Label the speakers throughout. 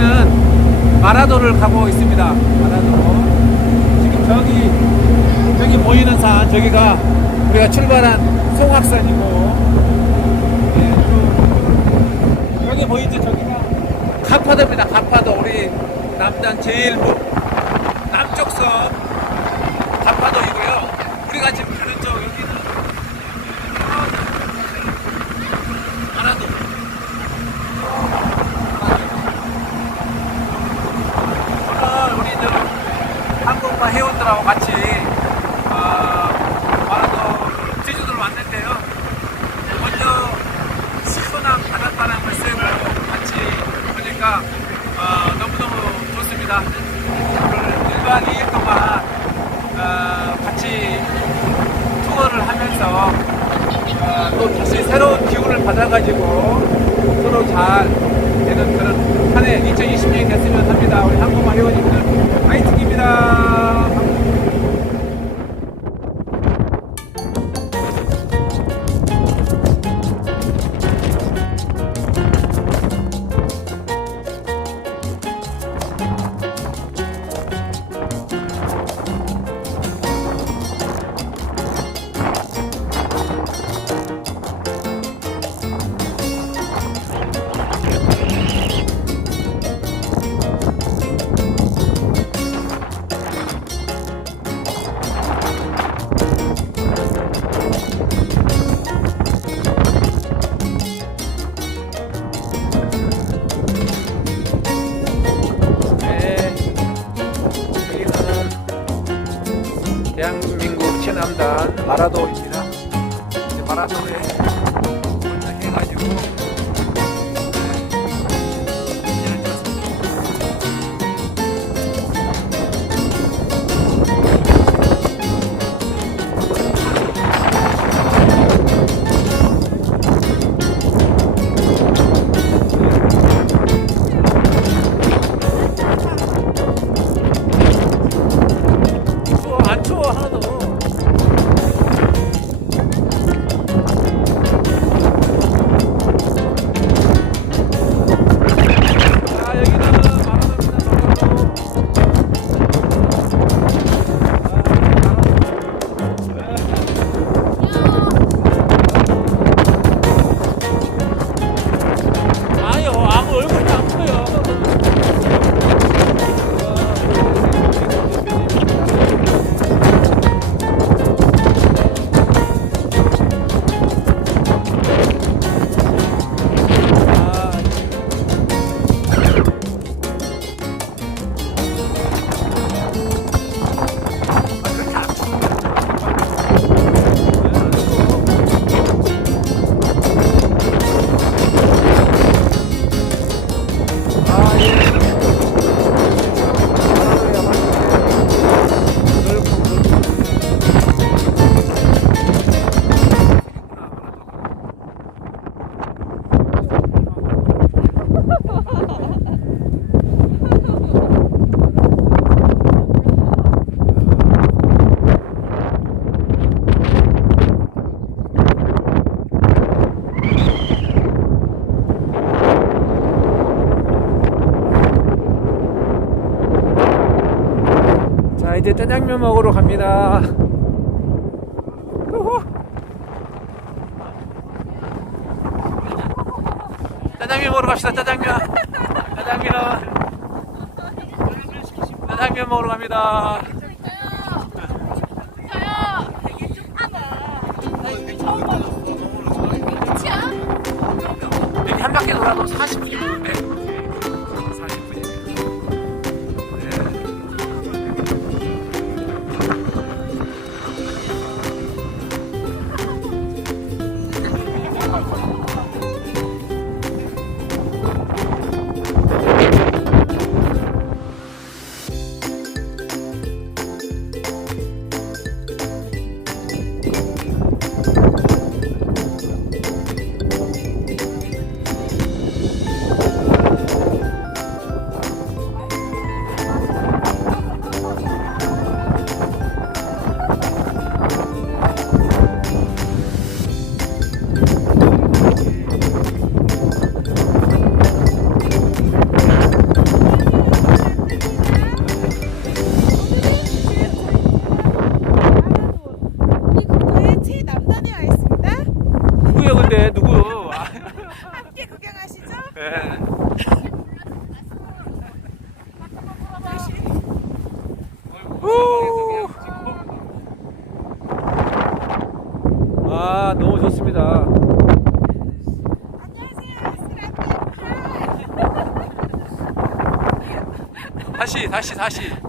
Speaker 1: 배는 마라도를 가고 있습니다. 마라도. 지금 저기 저기 보이는 산 저기가 우리가 출발한 송악산이고 예, 또 여기 보이죠 저기가 가파도입니다. 가파도 우리 남단 제일 뭐 남쪽 섬 가파도이고요. 우리가 지금 가는 쪽 여기는 하나도 오늘 우리 저 회원들하고 같이 짜장면 먹으러 갑니다. 짜장면 먹으러 갑시다. 짜장면. 짜장면. 짜장면 먹으러 갑니다. 한 바퀴 돌아도 40 다시 다시.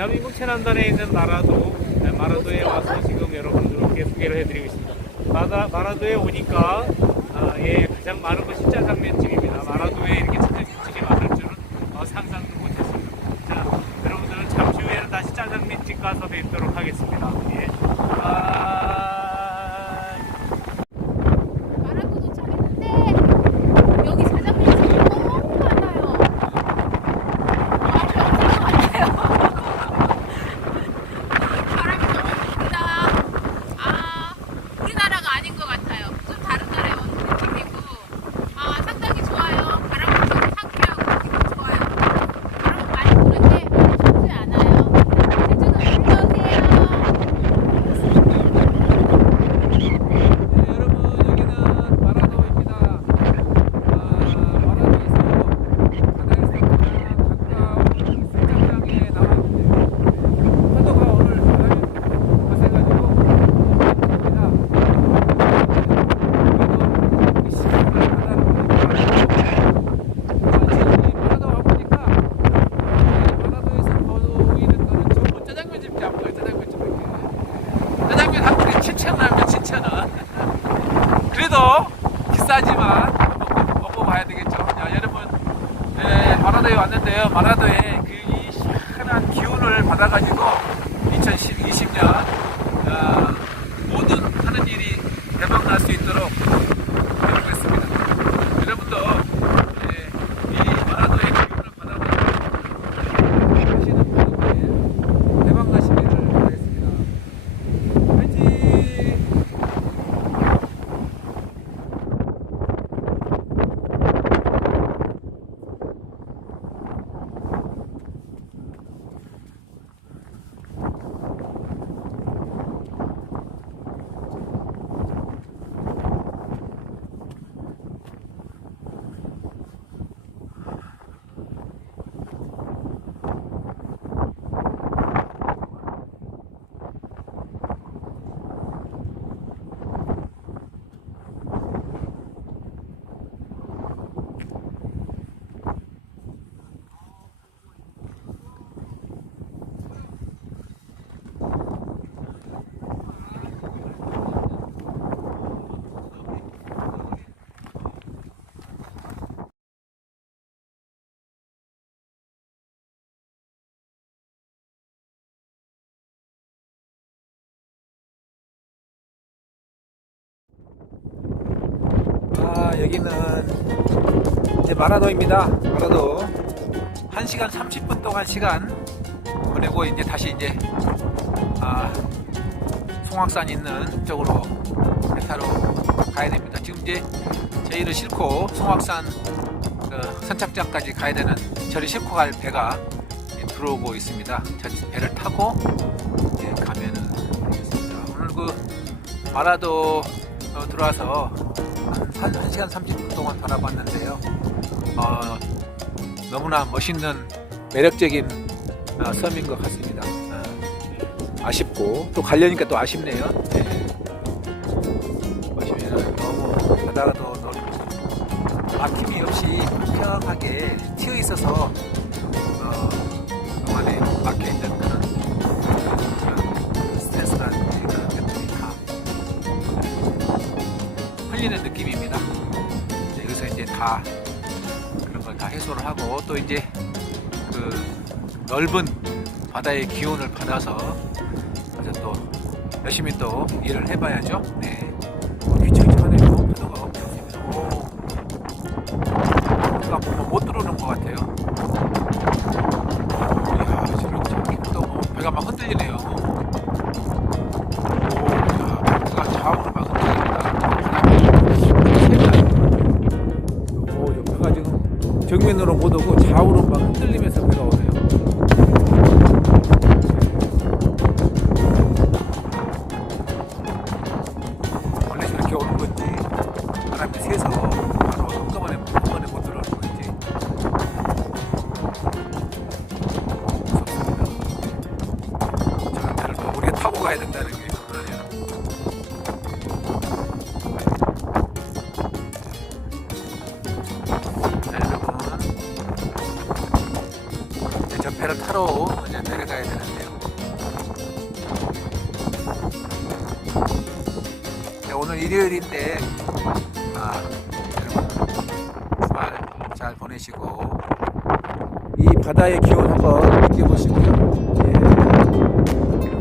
Speaker 2: 대한민국 체난단에 있는 마라도 네, 마라도에 와서 지금 여러분들께 소개를 해드리고 있습니다. 마라, 마라도에 오니까 아, 예, 가장 많은 것이 짜장면집입니다. 마라도에 이렇게 짜장면집이 많을 줄은 어, 상상도 못했습니다. 자, 여러분들은 잠시 후에 다시 짜장면집 가서 뵙도록 하겠습니다. 예.
Speaker 1: 하지만 먹고, 먹고 가야 되겠죠. 야, 여러분, 예, 네, 마라도에 왔는데요. 마라도에 그 이 시원한 기운을 받아가지고 자, 여기는 이제 마라도입니다. 마라도. 1시간 30분 동안 시간 보내고 이제 다시 이제 아, 송악산 있는 쪽으로 배 타러 가야 됩니다. 지금 이제 저희를 싣고 송악산 그 선착장까지 가야 되는 저를 싣고 갈 배가 들어오고 있습니다. 저 배를 타고 이제 가면은 되겠습니다. 오늘 그 마라도 어, 들어와서 한, 한 1시간 30분 동안 바라봤는데요. 어, 너무나 멋있는 매력적인 어, 섬인 것 같습니다. 어, 아쉽고 또 가려니까 또 아쉽네요. 네. 보시면 너무 바다도 넓고 막힘이 없이 평평하게 튀어 있어서 다 그런 걸 다 해소를 하고 또 이제 그 넓은 바다의 기운을 받아서 또 열심히 또 일을 해봐야죠. 지금 정면으로 못 오고 좌우로 막 흔들리면서 배가 오네요. 원래 저렇게 오는 건지 바람이 세서 바로 한꺼번에 한번에 못 들어오는 건지 무섭습니다. 저런 배를 또 우리가 타고 가야 된다는 잘 보내시고 이 바다의 기운 한번 느껴보시고요. 예.